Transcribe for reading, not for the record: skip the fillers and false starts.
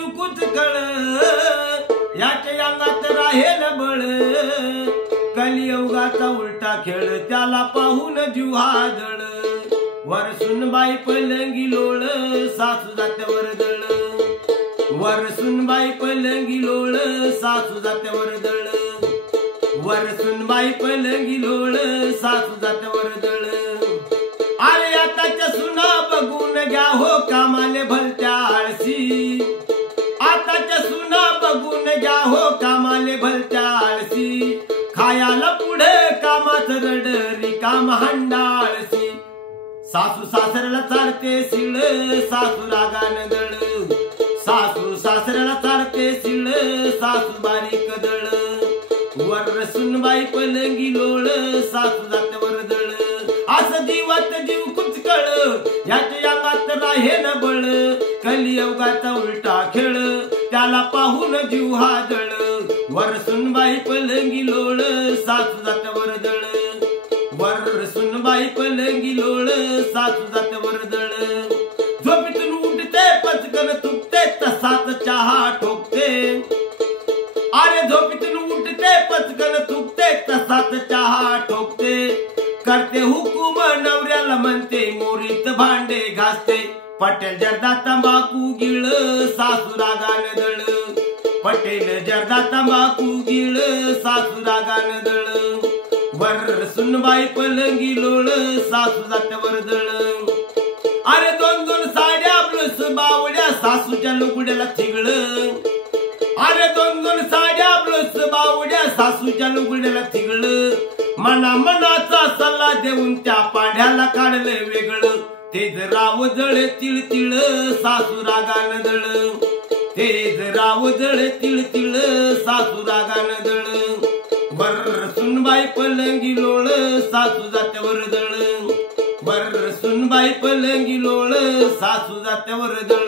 जीव कुचकळ याच्या अंगात राहेल बळ कलियुगाचा उलटा खेळ त्याला पाहून जीव हादळ वरसून बाई पलंगी लोळ सासू जात्यावर दळ वरसून बाई पलंगी लोळ सासू जात्यावर दळ वरसून बाई पलंगी लोळ सासू जात्यावर दळ अरे आताच्या सुना बघून घ्या हो कामाले भलत्या आळशी आताच्या सुना बघून घ्या हो कामाले भलत्या आळशी खायाला पुढे कामाच रड रिकाम हंडाळशी सासू सासऱ्याला चालते शिळ सासू रागान दळ सासू सासऱ्याला चालते शिळ सासू बारीक दळ वरसून बाई पलंगी लोळ सासू जात्यावर दळ असं जीवात जीव कुचकळ याच्या अंगात राहेल बळ कलियुगाचा उलटा खेळ त्याला पाहून जीव हादळ वरसून बाई पलंगी लोळ सासू जात्यावर दळ वरसून बाई पलंगी लोळ सासू जात्यावर दळ झोपेतून उठते पचकन तुटते तसाच चहा ठोकते अरे झोपेतून उठते पचकन तुटते तसाच चहा ठोकते करते हुकूम नवऱ्याला म्हणते मोरीत भांडे घासते पटेल जर्दा तंबाखू गिळ सासू रागान दळ पटेल जर्दा तंबाखू गिळ सासू रागान दळ वरसून बाई पलंगी लोळ सासू जात्यावर दळ अरे दोन दोन साड्या ब्लूस बावड्या सासूच्या लुगड्याला थिगळ अरे दोन दोन साड्या ब्लूस बावड्या सासूच्या लुगड्याला थिगळ मना मनाचा सल्ला देऊन त्या पांढ्याला काढलं वेगळं तेज राव जळ तिळ तिळ सासू रागान दळ तेज राव जळ तिळ तिळ सासू रागान दळ वरसून बाई पलंगी लोळ सासू जात्यावर दळ वरसून बाई पलंगी लोळ सासू जात्यावर दळ